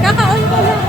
Kaka-on ko lang.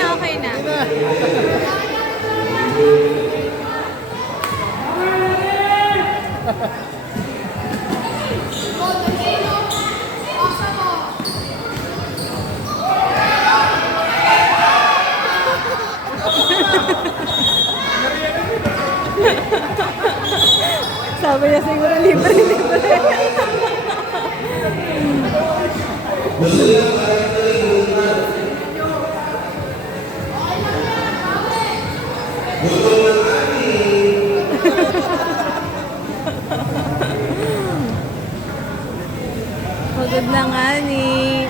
Okay na. Sabi niya siguro libre. Pagod na nga ni.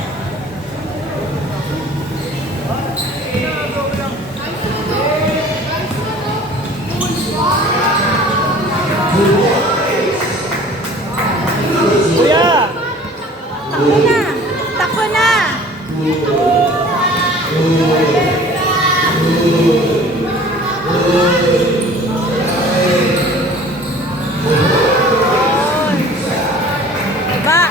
Kuya! Takbo na! Takbo na! Diba?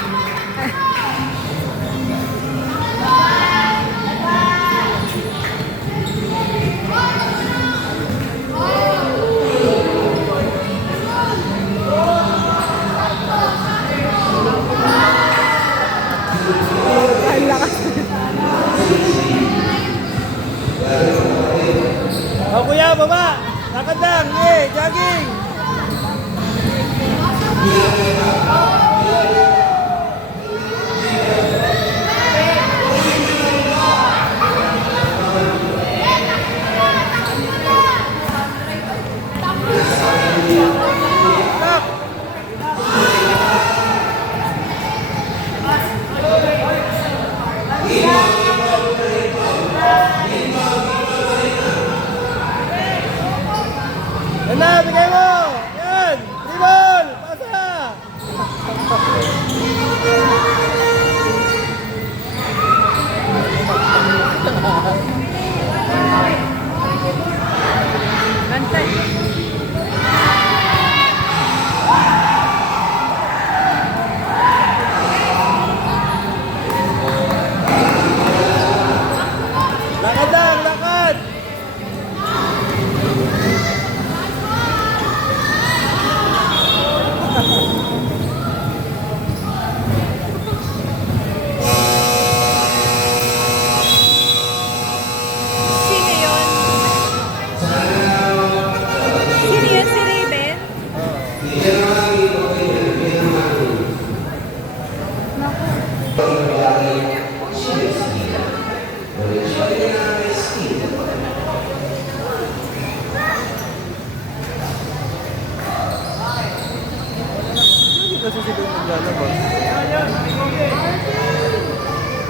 O kuya, baba! Lakad lang! Jogging! Yan na, bigay mo! Yan! Dribble! Pasa! Bantay. Lakad lang! Lakad! Sino yun? Sino yun? Si Raven? Hindi kasi sila naglalabas.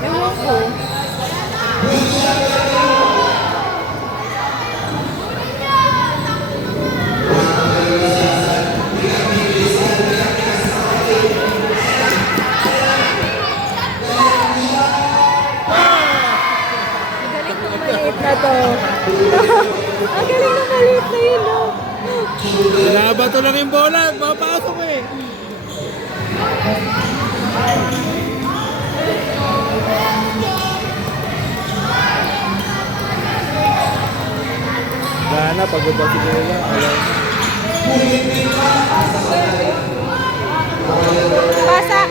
Ewan ko. Magaling ng maliit na to. Ang galing ng maliit na yun, no? Binabato lang yung bola. Papasok eh. Wala na, pagod na siguro lang. Ayaw na. Pasa!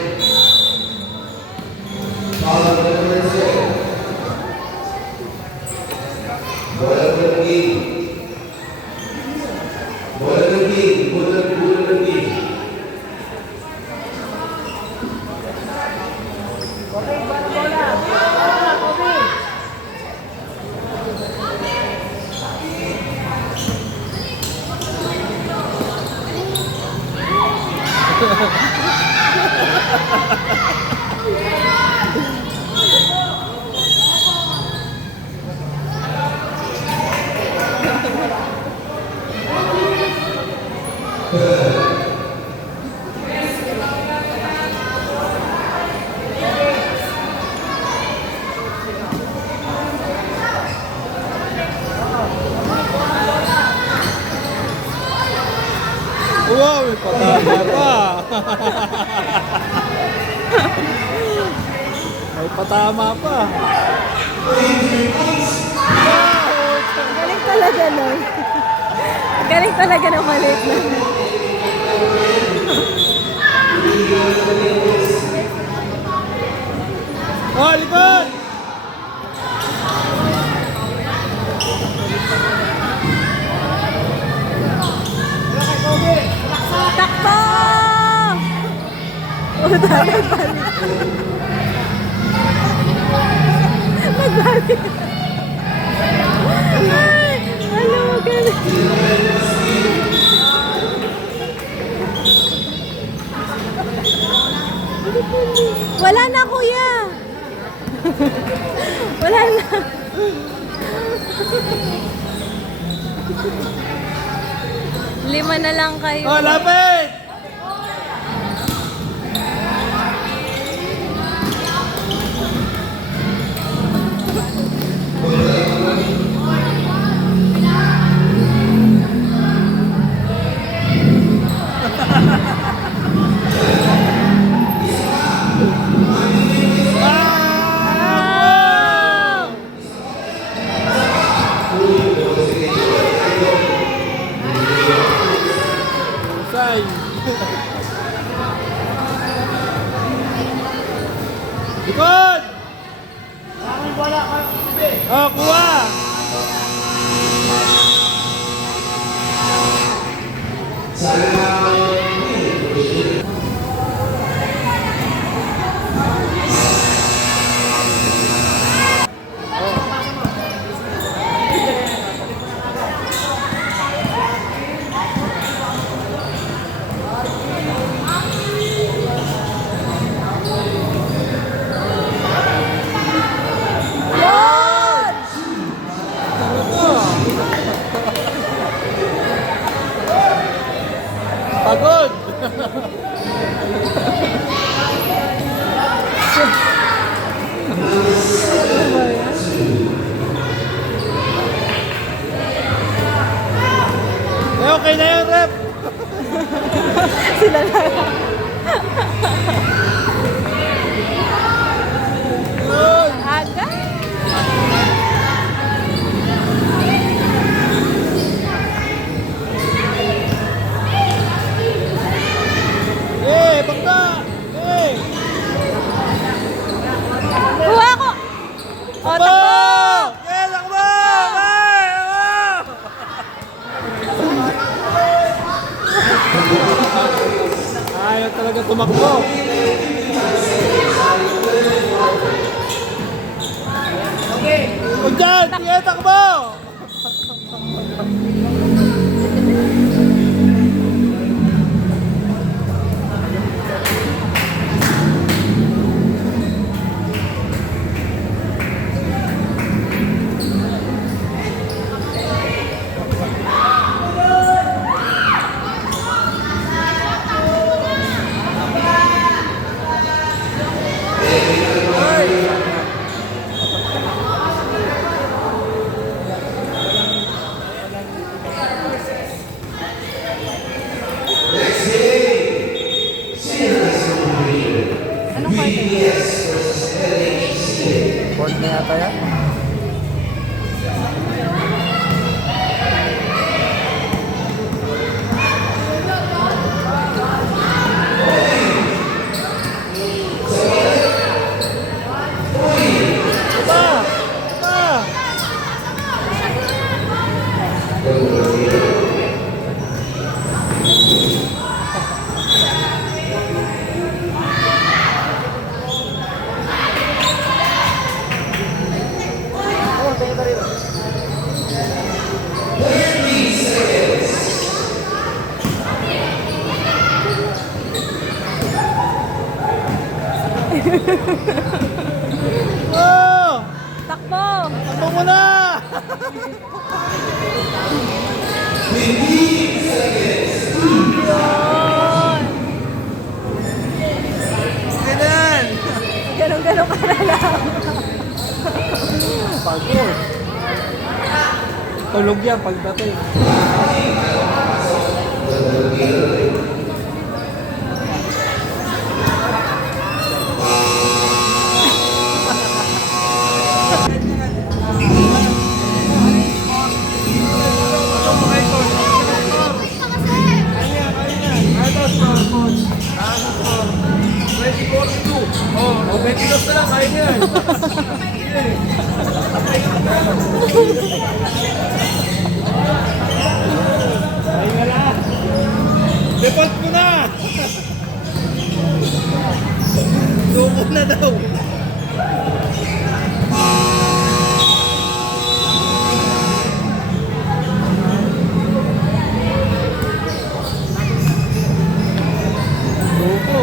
Wow, may patama pa. May patama pa. Galing talaga nun. Galing talaga ng maliit na. Oh, likod! Takbo! O, dami balik. Nagbalik. Ay, ano, galing. Wala na, kuya. Wala na. Lima na lang kayo. Oh, lapit! Say. Likod! Oh, kuha! Pagod! Okay na yun, rep! Sila lang. Good! Aga. Bangka! Kuha ko. O, takbo. Takbo! Ayaw talaga tumakbo. Okay. O dyan! Sige, takbo! ata yan. Pa! Pa! Oh! Takbo! Takbo mo na! Yun! Ganun! Ganun-ganun ka na lang. Pagod. Tulog yan pagdating. Oh, 22 na lang, kaya niya yan. Ay nga lang. Default mo na! Suko na daw. Suko.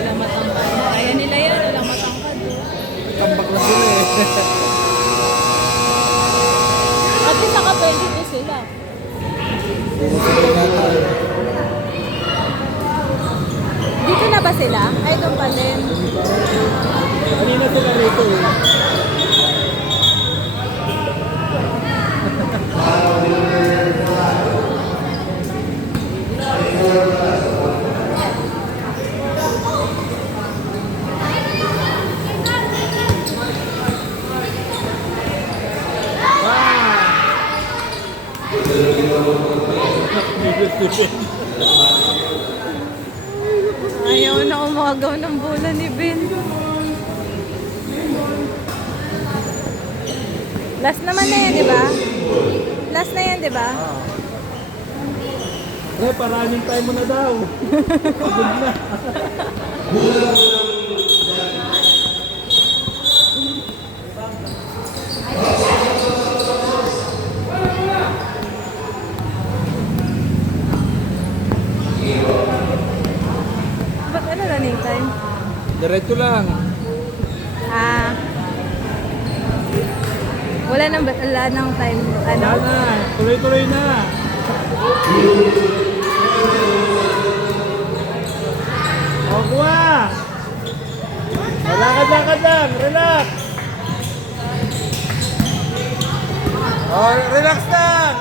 Walang matangkad. Kaya nila yan, walang matangkad. Tambak na sila eh. At least naka-22 sila. Dito na ba sila? Ay, doon pa din. Kanina sila rito eh. Ayaw na umagaw ng bola ni Ben. Last naman na yan, di ba? Last na yan, di ba? Eh, paraning time mo na daw. Pagod na. Ba't ano running time? Diretso lang. Ah. Wala nang time. Ano? Wala na. Tuloy-tuloy na. O, kuha. Lakad-lakad lang. Relax. O, relax lang.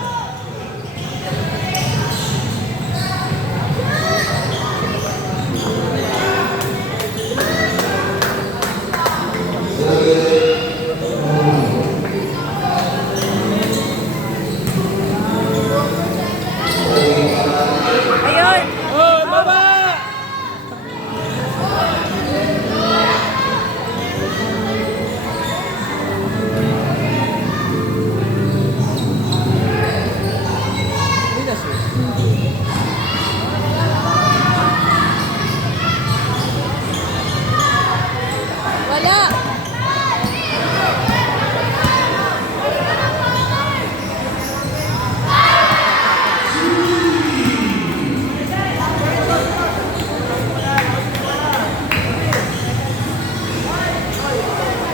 Ayun! Oh, baba! Wala!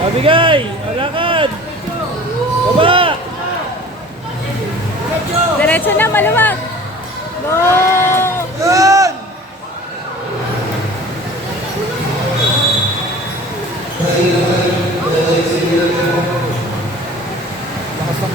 Mabigay! Alakad! Baba! Diretso na, maluwag! Go! Yun! Lakas na